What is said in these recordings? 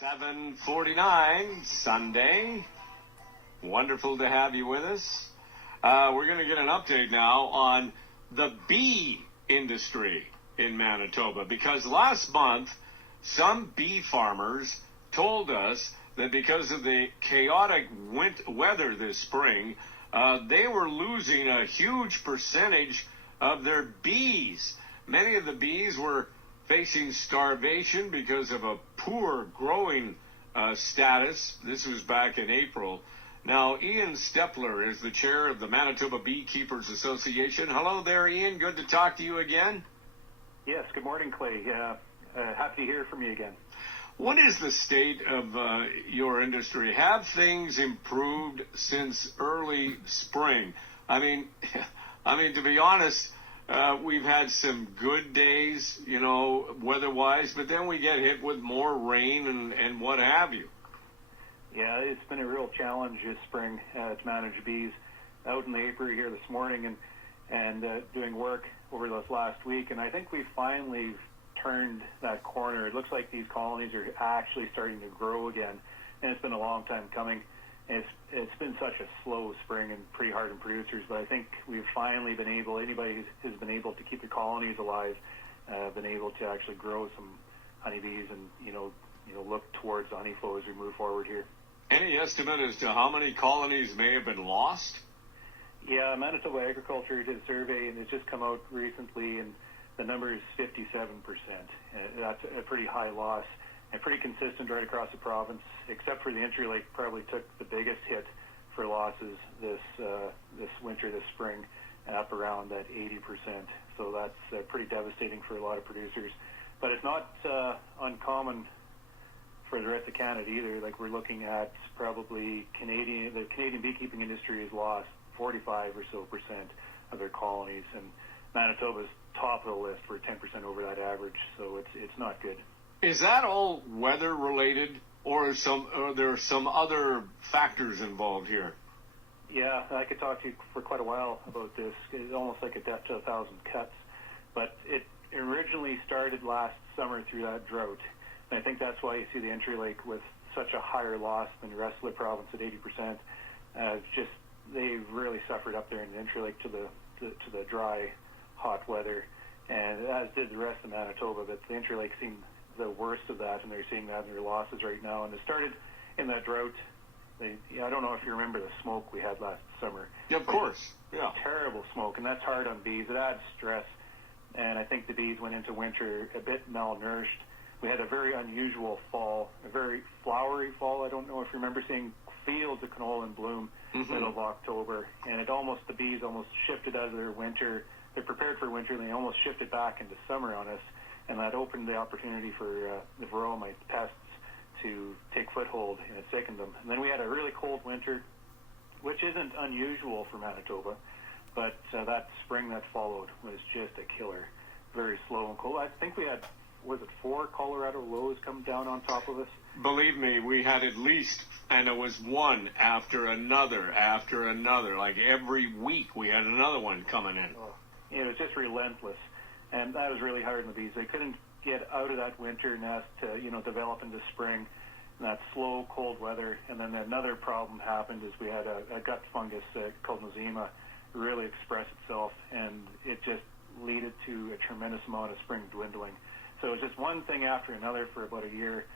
7:49 Sunday. Wonderful to have you with us. We're going to get an update now on the bee industry in Manitoba, because last month some bee farmers told us that because of the chaotic weather this spring, they were losing a huge percentage of their bees. Many of the bees were facing starvation because of a poor growing status. This was back in April. Now, Ian Stepler is the chair of the Manitoba Beekeepers Association. Hello there, Ian. Good to talk to you again. Yes, good morning, Clay. Happy to hear from you again. What is the state of your industry? Have things improved since early spring? I mean, to be honest, we've had some good days, weather-wise, but then we get hit with more rain and what have you. Yeah, it's been a real challenge this spring to manage bees. Out in the apiary here this morning and doing work over this last week, and I think we finally turned that corner. It looks like these colonies are actually starting to grow again, and it's been a long time coming. It's been such a slow spring and pretty hard on producers, but I think we've finally been able, anybody who's been able to keep the colonies alive, been able to actually grow some honeybees and, look towards the honey flow as we move forward here. Any estimate as to how many colonies may have been lost? Yeah, Manitoba Agriculture did a survey, and it's just come out recently, and the number is 57%. That's a pretty high loss and pretty consistent right across the province, except for the Entry Lake probably took the biggest hit for losses this winter, this spring, up around that 80%. So that's pretty devastating for a lot of producers. But it's not uncommon for the rest of Canada either. Like, we're looking at probably the Canadian beekeeping industry has lost 45% or so of their colonies, and Manitoba's top of the list. We're 10% over that average, so it's not good. Is that all weather related, or are there some other factors involved here? Yeah, I could talk to you for quite a while about this. It's almost like a death to 1,000 cuts, but it originally started last summer through that drought. And I think that's why you see the Entry Lake with such a higher loss than the rest of the province at 80%. They really suffered up there in the Entry Lake to the dry, hot weather, and as did the rest of Manitoba. But the Entry Lake seemed the worst of that, and they're seeing that in their losses right now. And it started in that drought. I don't know if you remember the smoke we had last summer. Yeah, of course. Yeah. Terrible smoke, and that's hard on bees. It adds stress, and I think the bees went into winter a bit malnourished. We had a very unusual fall, a very flowery fall. I don't know if you remember seeing fields of canola in bloom middle of October, and the bees almost shifted out of their winter. They're prepared for winter, and they almost shifted back into summer on us, and that opened the opportunity for the varroa mite pests to take foothold, and it sickened them. And then we had a really cold winter, which isn't unusual for Manitoba, but that spring that followed was just a killer. Very slow and cold. I think we had, 4 Colorado lows come down on top of us? Believe me, we had at least, and it was one after another. Like every week we had another one coming in. Oh, it was just relentless, and that was really hard on the bees. They couldn't get out of that winter nest to, develop into spring, and that slow, cold weather. And then another problem happened is we had a gut fungus called nosema really express itself, and it just led to a tremendous amount of spring dwindling. So it was just one thing after another for about a year.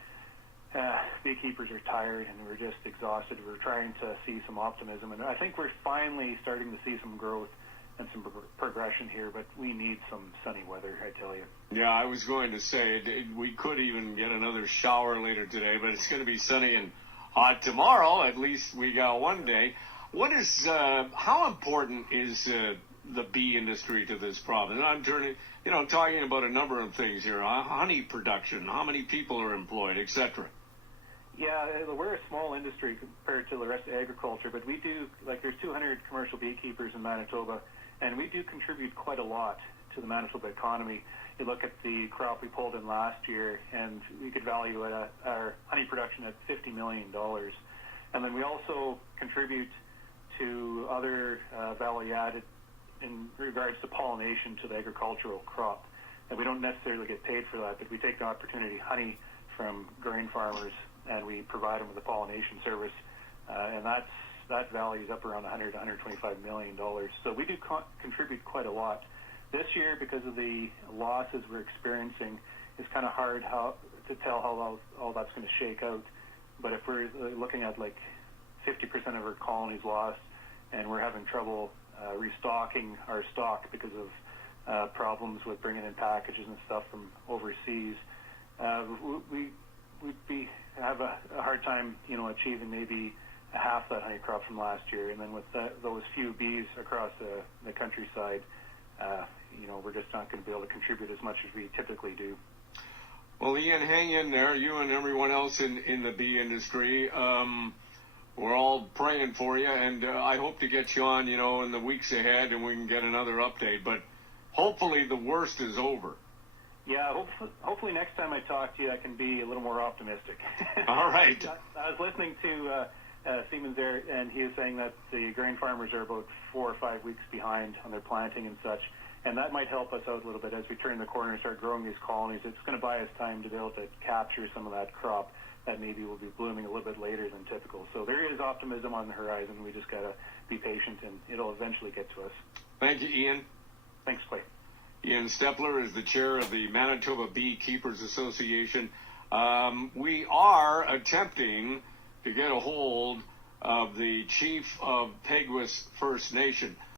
Beekeepers are tired, and we're just exhausted. We're trying to see some optimism, and I think we're finally starting to see some growth and some progression here, but we need some sunny weather, I tell you. Yeah, I was going to say, we could even get another shower later today, but it's going to be sunny and hot tomorrow. At least we got one day. How important is the bee industry to this province? And I'm talking about a number of things here. Honey production, how many people are employed, etc. Yeah, we're a small industry compared to the rest of agriculture, but we do, there's 200 commercial beekeepers in Manitoba, and we do contribute quite a lot to the Manitoba economy. You look at the crop we pulled in last year, and we could value our honey production at $50 million. And then we also contribute to other value-added in regards to pollination to the agricultural crop. And we don't necessarily get paid for that, but we take the opportunity, honey from grain farmers and we provide them with a pollination service, and that value is up around $125 million. So we do contribute quite a lot. This year, because of the losses we're experiencing, it's kind of hard to tell how all that's going to shake out. But if we're looking at like 50% of our colonies lost, and we're having trouble restocking our stock because of problems with bringing in packages and stuff from overseas, we'd have a hard time, achieving maybe half that honey crop from last year. And then with those few bees across the countryside, we're just not going to be able to contribute as much as we typically do. Well, Ian, hang in there. You and everyone else in the bee industry. We're all praying for you, and I hope to get you on, in the weeks ahead, and we can get another update. But hopefully the worst is over. Yeah, hopefully next time I talk to you, I can be a little more optimistic. All right. I was listening to Siemens there, and he was saying that the grain farmers are about 4 or 5 weeks behind on their planting and such. And that might help us out a little bit as we turn the corner and start growing these colonies. It's going to buy us time to be able to capture some of that crop that maybe will be blooming a little bit later than typical. So there is optimism on the horizon. We just got to be patient, and it'll eventually get to us. Thank you, Ian. Thanks, Clay. Ian Stepler is the chair of the Manitoba Beekeepers Association. We are attempting to get a hold of the chief of Peguis First Nation.